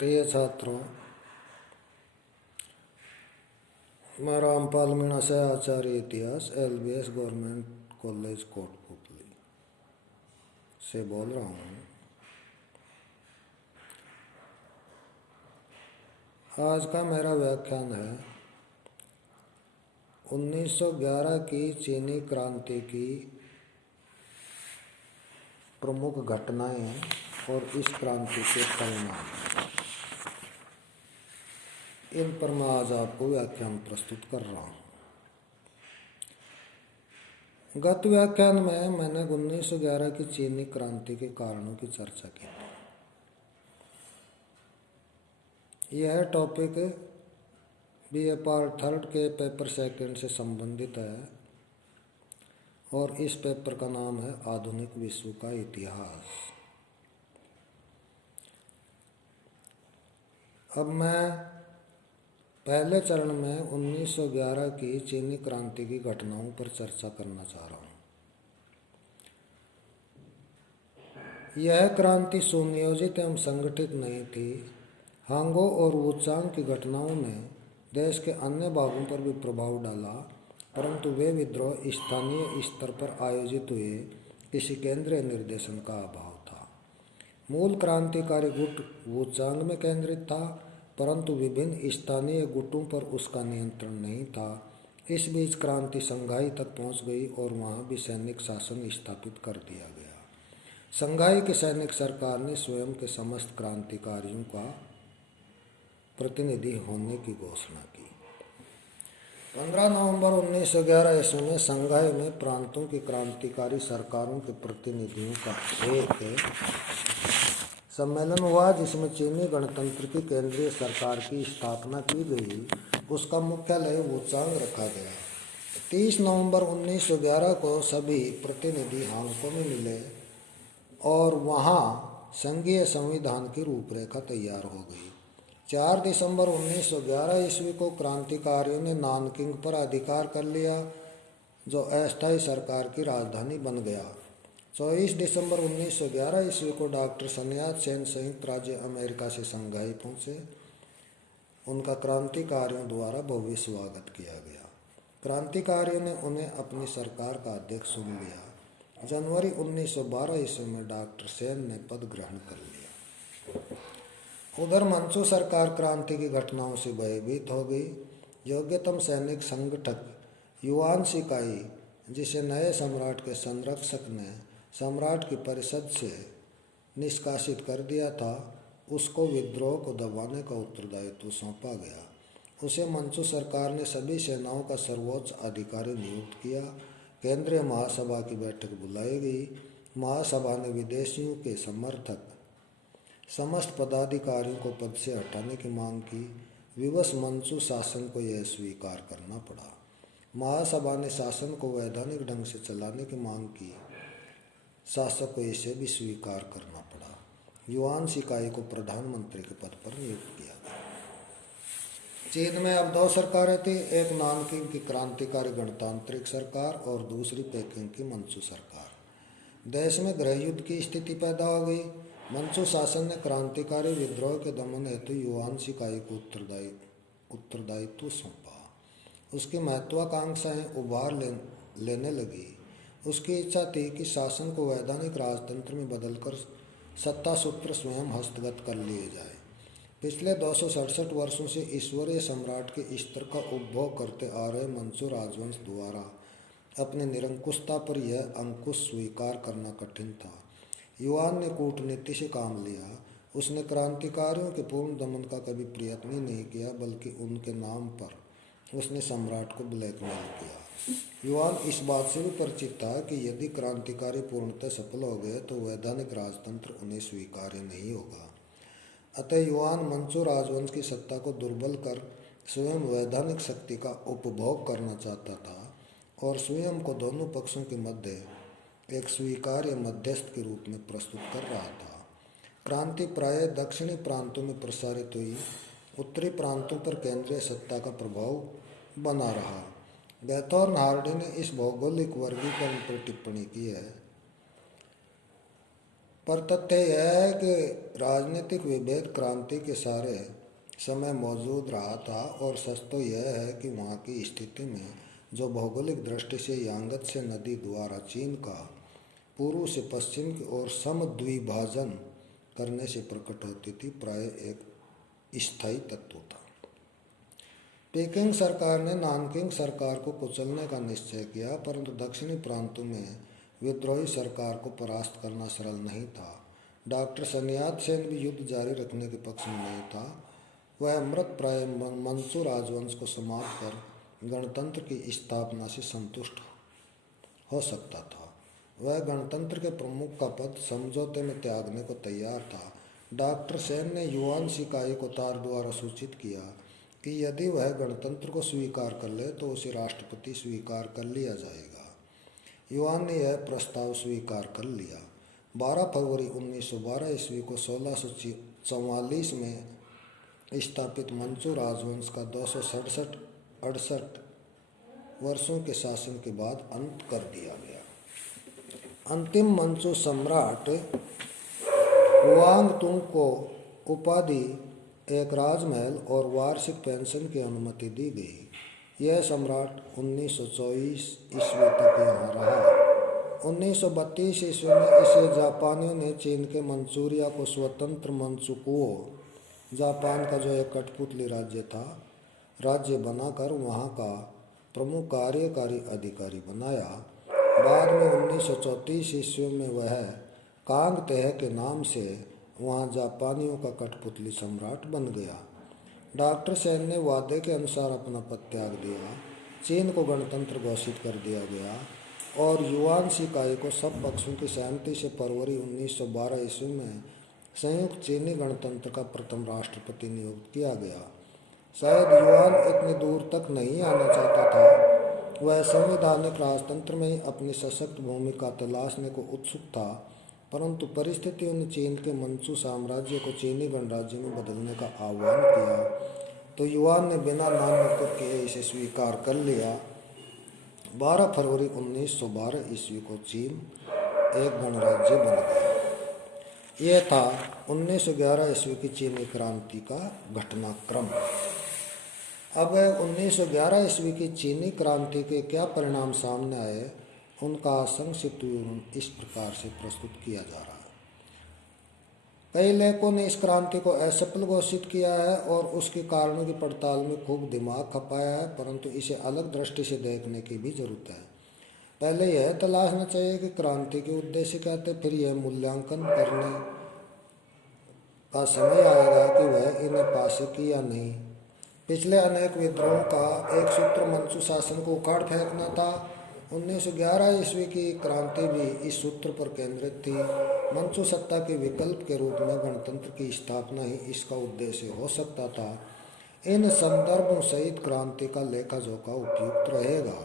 प्रिय छात्रों, मैं रामपाल मीणा से आचार्य इतिहास LBS गवर्नमेंट कॉलेज कोटपुतली से बोल रहा हूँ। आज का मेरा व्याख्यान है 1911 की चीनी क्रांति की प्रमुख घटनाएं और इस क्रांति के परिणाम। इन पर मैं आज आपको व्याख्यान प्रस्तुत कर रहा हूँ। गत व्याख्यान में मैंने 1911 की चीनी क्रांति के कारणों की चर्चा की थी। यह टॉपिक BA पार्ट 3 के पेपर 2 से संबंधित है और इस पेपर का नाम है आधुनिक विश्व का इतिहास। अब मैं पहले चरण में 1911 की चीनी क्रांति की घटनाओं पर चर्चा करना चाह रहा हूँ। यह क्रांति सुनियोजित एवं संगठित नहीं थी। हांगो और वुचांग की घटनाओं ने देश के अन्य भागों पर भी प्रभाव डाला, परंतु वे विद्रोह स्थानीय स्तर पर आयोजित हुए किसी केंद्रीय निर्देशन का अभाव था। मूल क्रांतिकारी गुट वुचांग में केंद्रित था, परंतु विभिन्न स्थानीय गुटों पर उसका नियंत्रण नहीं था। इस बीच क्रांति संघाई तक पहुंच गई और वहां भी सैनिक शासन स्थापित कर दिया गया। संघाई की सैनिक सरकार ने स्वयं के समस्त क्रांतिकारियों का प्रतिनिधि होने की घोषणा की। 15 नवंबर 1911 ईस्वी में संघाई में प्रांतों की क्रांतिकारी सरकारों के प्रतिनिधियों का एक सम्मेलन हुआ, जिसमें चीनी गणतंत्र की केंद्रीय सरकार की स्थापना की गई। उसका मुख्यालय वुचांग रखा गया। 30 नवंबर 1911 को सभी प्रतिनिधि हांगकांग में मिले और वहां संघीय संविधान की रूपरेखा तैयार हो गई। 4 दिसंबर 1911 ईस्वी को क्रांतिकारियों ने नानकिंग पर अधिकार कर लिया, जो अस्थायी सरकार की राजधानी बन गया। 24 दिसंबर 1911 ईस्वी को डॉक्टर सन्यात सेन संयुक्त राज्य अमेरिका से संघाई पहुंचे। उनका क्रांतिकारियों द्वारा भव्य स्वागत किया गया। क्रांतिकारियों ने उन्हें अपनी सरकार का अध्यक्ष चुन लिया। जनवरी 1912 ईस्वी में डॉक्टर सेन ने पद ग्रहण कर लिया। उधर मंचू सरकार क्रांति की घटनाओं से भयभीत हो गई। योग्यतम सैनिक संगठक युआन शिकाई, जिसे नए सम्राट के संरक्षक ने सम्राट की परिषद से निष्कासित कर दिया था, उसको विद्रोह को दबाने का उत्तरदायित्व सौंपा गया। उसे मंचू सरकार ने सभी सेनाओं का सर्वोच्च अधिकारी नियुक्त किया। केंद्रीय महासभा की बैठक बुलाई गई। महासभा ने विदेशियों के समर्थक समस्त पदाधिकारियों को पद से हटाने की मांग की। विवश मंचू शासन को यह स्वीकार करना पड़ा। महासभा ने शासन को वैधानिक ढंग से चलाने की मांग की। शासक को इसे भी स्वीकार करना पड़ा। युआन शिकाई को प्रधानमंत्री के पद पर नियुक्त किया गया। चीन में अब 2 सरकारें थी, एक नानकिंग की क्रांतिकारी गणतांत्रिक सरकार और दूसरी पेकिंग की मंचू सरकार। देश में गृह युद्ध की स्थिति पैदा हो गई। मंचू शासन ने क्रांतिकारी विद्रोह के दमन हेतु युआन शिकाई को उत्तरदायित्व सौंपा। उसकी महत्वाकांक्षाएं उभार लेने लगी। उसकी इच्छा थी कि शासन को वैधानिक राजतंत्र में बदलकर सत्ता सूत्र स्वयं हस्तगत कर लिए जाए। पिछले 267 वर्षों से ईश्वरीय सम्राट के स्तर का उपभोग करते आ रहे मंचू राजवंश द्वारा अपनी निरंकुशता पर यह अंकुश स्वीकार करना कठिन था। युआन ने कूटनीति से काम लिया। उसने क्रांतिकारियों के पूर्ण दमन का कभी प्रयत्न ही नहीं किया, बल्कि उनके नाम पर उसने सम्राट को ब्लैकमेल किया। युआन इस बात से भी परिचित था कि यदि क्रांतिकारी पूर्णतः सफल हो गए तो वैधानिक राजतंत्र उन्हें स्वीकार्य नहीं होगा। अतः युआन मंचू राजवंश की सत्ता को दुर्बल कर स्वयं वैधानिक शक्ति का उपभोग करना चाहता था और स्वयं को दोनों पक्षों के मध्य एक स्वीकार्य मध्यस्थ के रूप में प्रस्तुत कर रहा था। क्रांति प्रायः दक्षिणी प्रांतों में प्रसारित हुई। उत्तरी प्रांतों पर केंद्रीय सत्ता का प्रभाव बना रहा। गैथॉर्न हार्डी ने इस भौगोलिक वर्गीकरण पर टिप्पणी की है। पर तथ्य यह है कि राजनीतिक विभेद क्रांति के सारे समय मौजूद रहा था, और सच तो यह है कि वहाँ की स्थिति में जो भौगोलिक दृष्टि से यांगत्से नदी द्वारा चीन का पूर्व से पश्चिम की ओर समद्विभाजन करने से प्रकट होती थी, प्राय एक स्थायी तत्व था। पेकिंग सरकार ने नानकिंग सरकार को कुचलने का निश्चय किया, परंतु दक्षिणी प्रांतों में विद्रोही सरकार को परास्त करना सरल नहीं था। डॉक्टर सन्यात सेन भी युद्ध जारी रखने के पक्ष में नहीं था। वह मृत प्राय मंचू राजवंश को समाप्त कर गणतंत्र की स्थापना से संतुष्ट हो सकता था। वह गणतंत्र के प्रमुख का पद समझौते में त्यागने को तैयार था। डॉक्टर सेन ने युआन शिकाई को तार द्वारा सूचित किया कि यदि वह गणतंत्र को स्वीकार कर ले तो उसे राष्ट्रपति स्वीकार कर लिया जाएगा। युआन ने यह प्रस्ताव स्वीकार कर लिया। 12 फरवरी 1912 ईस्वी को 1644 में स्थापित मंचू राजवंश का 267-68 वर्षों के शासन के बाद अंत कर दिया गया। अंतिम मंचू सम्राट वांगतुंग को उपाधि, एक राजमहल और वार्षिक पेंशन की अनुमति दी गई। यह सम्राट 1924 ईस्वी तक यहाँ रहा। 1932 ईस्वी में इसे जापानियों ने चीन के मंचूरिया को स्वतंत्र मंचुकुओ, जापान का जो एक कठपुतली राज्य बनाकर वहाँ का प्रमुख कार्यकारी अधिकारी बनाया। बाद में 1934 ईस्वी में वह कांग तेह के नाम से वहाँ जापानियों का कठपुतली सम्राट बन गया। डॉक्टर सेन ने वादे के अनुसार अपना पद त्याग दिया। चीन को गणतंत्र घोषित कर दिया गया और युआन शिकाई को सब पक्षों की सहमति से फरवरी 1912 ईस्वी में संयुक्त चीनी गणतंत्र का प्रथम राष्ट्रपति नियुक्त किया गया। शायद युआन इतनी दूर तक नहीं आना चाहता था। वह संवैधानिक राजतंत्र में ही अपनी सशक्त भूमिका तलाशने को उत्सुक था, परंतु परिस्थितियों ने चीन के मंचू साम्राज्य को चीनी गणराज्य में बदलने का आह्वान किया, तो युआन ने बिना नामंजूर किए इसे स्वीकार कर लिया। 12 फरवरी 1912 ईस्वी को चीन एक गणराज्य बन गया। यह था 1911 ईस्वी की चीनी क्रांति का घटनाक्रम। अब 1911 ईस्वी की चीनी क्रांति के क्या परिणाम सामने आए, उनका संक्षिप्त विवरण इस प्रकार से प्रस्तुत किया जा रहा है। कई लेखकों ने इस क्रांति को असफल घोषित किया है और उसके कारणों की पड़ताल में खूब दिमाग खपाया है, परंतु इसे अलग दृष्टि से देखने की भी जरूरत है। पहले यह तलाशना चाहिए कि क्रांति के उद्देश्य क्या थे, फिर यह मूल्यांकन करने का समय आएगा कि वह इन्हें पा सकी या नहीं। पिछले अनेक विद्रोहों का एक सूत्र मंचू शासन को उखाड़ फेंकना था। 1911 ईस्वी की क्रांति भी इस सूत्र पर केंद्रित थी। मंचू सत्ता के विकल्प के रूप में गणतंत्र की स्थापना ही इसका उद्देश्य हो सकता था। इन संदर्भों सहित क्रांति का लेखा जोखा उपयुक्त रहेगा।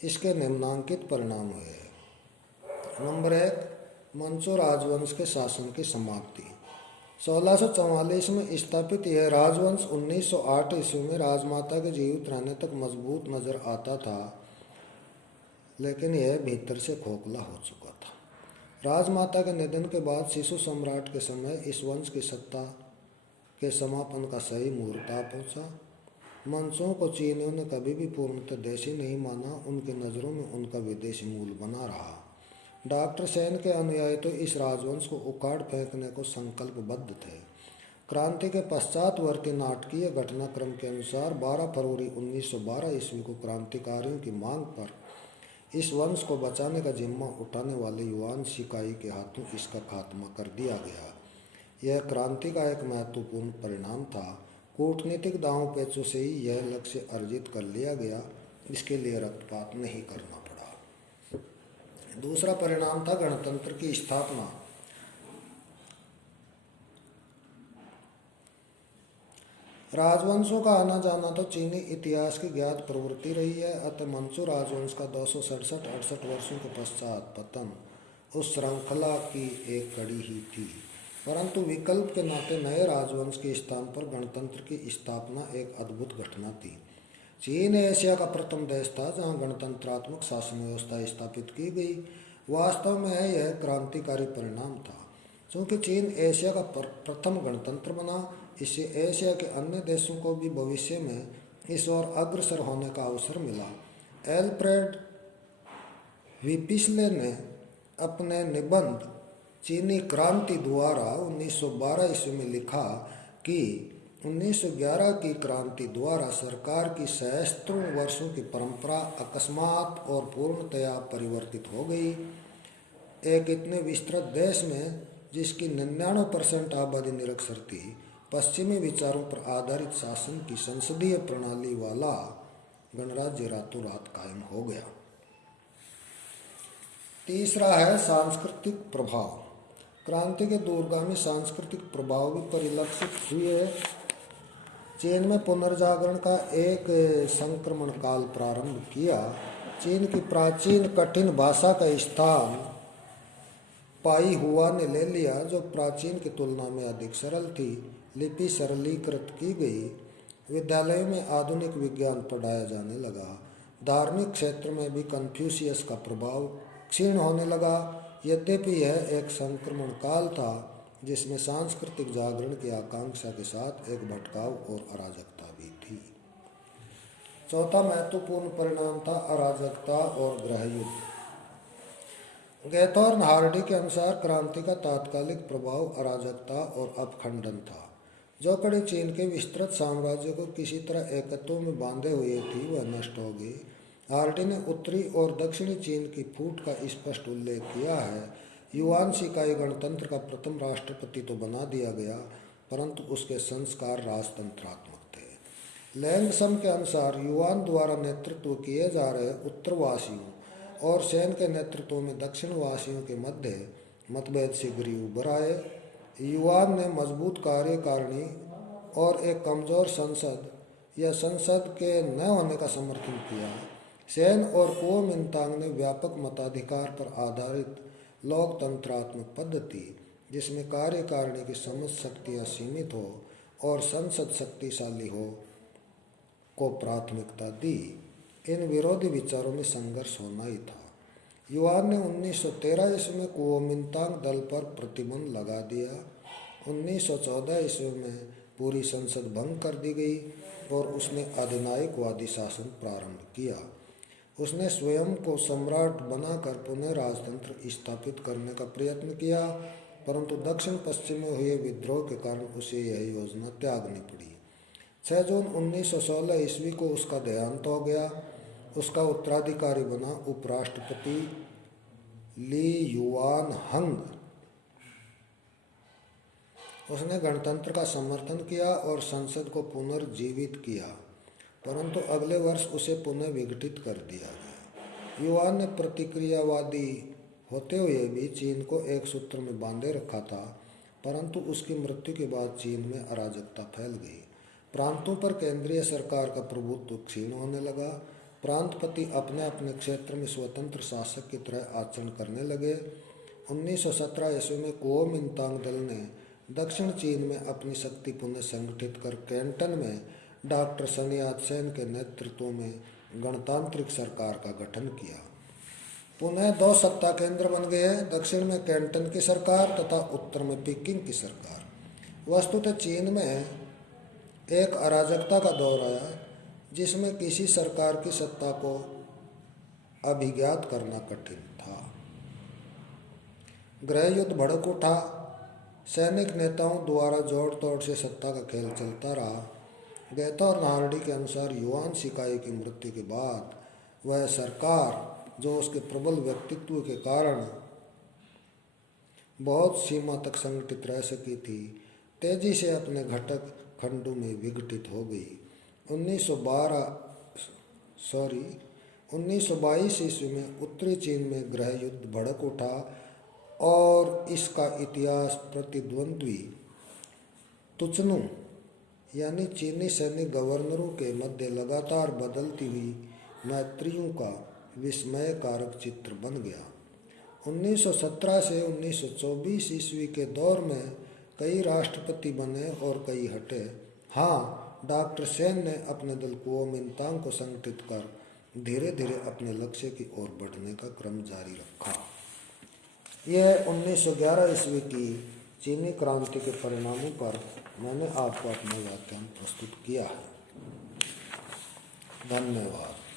इसके निम्नांकित परिणाम हुए। नंबर 1, मंचू राजवंश के शासन की समाप्ति। 1644 में स्थापित यह राजवंश 1908 ईस्वी में राजमाता के जीवित रहने तक मजबूत नजर आता था, लेकिन यह भीतर से खोखला हो चुका था। राजमाता के निधन के बाद शिशु सम्राट के समय इस वंश की सत्ता के समापन का सही मुहूर्त आ पहुंचा। मंचुओं को चीनियों ने कभी भी पूर्णतः देशी नहीं माना, उनकी नज़रों में उनका विदेशी मूल बना रहा। डॉक्टर सेन के अनुयायी तो इस राजवंश को उखाड़ फेंकने को संकल्पबद्ध थे। क्रांति के पश्चातवर्ती नाटकीय घटनाक्रम के अनुसार 12 फरवरी 1912 ईस्वी को क्रांतिकारियों की मांग पर इस वंश को बचाने का जिम्मा उठाने वाले युआन शिकाई के हाथों इसका खात्मा कर दिया गया। यह क्रांति का एक महत्वपूर्ण परिणाम था। कूटनीतिक दांव पेचों से ही यह लक्ष्य अर्जित कर लिया गया, इसके लिए रक्तपात नहीं करना पड़ा। दूसरा परिणाम था गणतंत्र की स्थापना। राजवंशों का आना जाना तो चीनी इतिहास की ज्ञात प्रवृत्ति रही है, अतः मंचू राजवंश का 267-68 वर्षों के पश्चात पतन उस श्रृंखला की एक कड़ी ही थी। परंतु विकल्प के नाते नए राजवंश के स्थान पर गणतंत्र की स्थापना एक अद्भुत घटना थी। चीन एशिया का प्रथम देश था जहां गणतंत्रात्मक शासन व्यवस्था स्थापित की गई। वास्तव में यह क्रांतिकारी परिणाम था। चूँकि चीन एशिया का प्रथम गणतंत्र बना, इससे एशिया के अन्य देशों को भी भविष्य में इस ओर अग्रसर होने का अवसर मिला। एल्फ्रेड विपिसले ने अपने निबंध चीनी क्रांति द्वारा 1912 ईस्वी में लिखा कि 1911 की क्रांति द्वारा सरकार की सहस्त्रों वर्षों की परंपरा अकस्मात और पूर्णतया परिवर्तित हो गई। एक इतने विस्तृत देश में जिसकी 99% आबादी निरक्षर थी, पश्चिमी विचारों पर आधारित शासन की संसदीय प्रणाली वाला गणराज्य रातों रात कायम हो गया। तीसरा है सांस्कृतिक प्रभाव। क्रांति के दूरगामी सांस्कृतिक प्रभाव भी परिलक्षित हुए। चीन में पुनर्जागरण का एक संक्रमण काल प्रारंभ किया। चीन की प्राचीन कठिन भाषा का स्थान पाई हुआ ने ले लिया, जो प्राचीन की तुलना में अधिक सरल थी। लिपि सरलीकृत की गई। विद्यालयों में आधुनिक विज्ञान पढ़ाया जाने लगा। धार्मिक क्षेत्र में भी कन्फ्यूशियस का प्रभाव क्षीण होने लगा। यद्यपि यह एक संक्रमण काल था जिसमें सांस्कृतिक जागरण की आकांक्षा के साथ एक भटकाव और अराजकता भी थी। चौथा महत्वपूर्ण परिणाम था अराजकता और गृहयुद्ध। गैथॉर्न हार्डी के अनुसार क्रांति का तात्कालिक प्रभाव अराजकता और अपखंडन था। जो कड़ी चीन के विस्तृत साम्राज्य को किसी तरह एकत्व में बांधे हुए थी, वह नष्ट हो गई। हार्डी ने उत्तरी और दक्षिणी चीन की फूट का स्पष्ट उल्लेख किया है। युआन शिकाई गणतंत्र का प्रथम राष्ट्रपति तो बना दिया गया, परंतु उसके संस्कार राजतंत्रात्मक थे। लैंगसम के अनुसार युआन द्वारा नेतृत्व किए जा रहे उत्तरवासियों और सेन के नेतृत्व में दक्षिणवासियों के मध्य मतभेद शीघ्र उभर आए। युआन ने मजबूत कार्यकारिणी और एक कमजोर संसद या संसद के न होने का समर्थन किया। सेन और कुओमिंतांग ने व्यापक मताधिकार पर आधारित लोकतंत्रात्मक पद्धति, जिसमें कार्यकारिणी की समझ शक्तियाँ सीमित हो और संसद शक्तिशाली हो, को प्राथमिकता दी। इन विरोधी विचारों में संघर्ष होना ही था। युआन ने 1913 ईस्वी में कुओमिंतांग दल पर प्रतिबंध लगा दिया। 1914 ईस्वी में पूरी संसद भंग कर दी गई और उसने अधिनायकवादी शासन प्रारंभ किया। उसने स्वयं को सम्राट बनाकर पुनः राजतंत्र स्थापित करने का प्रयत्न किया, परंतु दक्षिण पश्चिम में हुए विद्रोह के कारण उसे यह योजना त्यागनी पड़ी। 6 जून 1916 ईस्वी को उसका देहांत हो गया। उसका उत्तराधिकारी बना उपराष्ट्रपति ली युआन हंग। उसने गणतंत्र का समर्थन किया और संसद को पुनर्जीवित किया, परंतु अगले वर्ष उसे पुनः विघटित कर दिया गया। युआन ने प्रतिक्रियावादी होते हुए भी चीन को एक सूत्र में बांधे रखा था, परंतु उसकी मृत्यु के बाद चीन में अराजकता फैल गई। प्रांतों पर केंद्रीय सरकार का प्रभुत्व क्षीण होने लगा। प्रांतपति अपने अपने क्षेत्र में स्वतंत्र शासक की तरह आचरण करने लगे। 1917 ईस्वी में कुओमिंतांग दल ने दक्षिण चीन में अपनी शक्ति पुनः संगठित कर कैंटन में डॉक्टर सन यात सेन के नेतृत्व में गणतांत्रिक सरकार का गठन किया। पुनः 2 सत्ता केंद्र बन गए, दक्षिण में कैंटन की सरकार तथा उत्तर में पीकिंग की सरकार। वस्तुतः चीन में एक अराजकता का दौर आया जिसमें किसी सरकार की सत्ता को अभिज्ञात करना कठिन था। गृहयुद्ध भड़क उठा। सैनिक नेताओं द्वारा जोड़ तोड़ से सत्ता का खेल चलता रहा। गैथॉर्न हार्डी के अनुसार युआन शिकाई की मृत्यु के बाद वह सरकार, जो उसके प्रबल व्यक्तित्व के कारण बहुत सीमा तक संगठित रह सकी थी, तेजी से अपने घटक खंडों में विघटित हो गई। 1922 ईस्वी में उत्तरी चीन में गृहयुद्ध भड़क उठा और इसका इतिहास प्रतिद्वंद्वी तुचनू यानी चीनी सैनिक गवर्नरों के मध्य लगातार बदलती हुई मैत्रियों का विस्मयकारक चित्र बन गया। 1917 से 1924 ईस्वी के दौर में कई राष्ट्रपति बने और कई हटे। हाँ, डॉक्टर सेन ने अपने दल कुओमिंतांग को संगठित कर धीरे धीरे अपने लक्ष्य की ओर बढ़ने का क्रम जारी रखा। यह 1911 ईस्वी की चीनी क्रांति के परिणामों पर मैंने आपको अपना व्याख्यान प्रस्तुत किया है। धन्यवाद।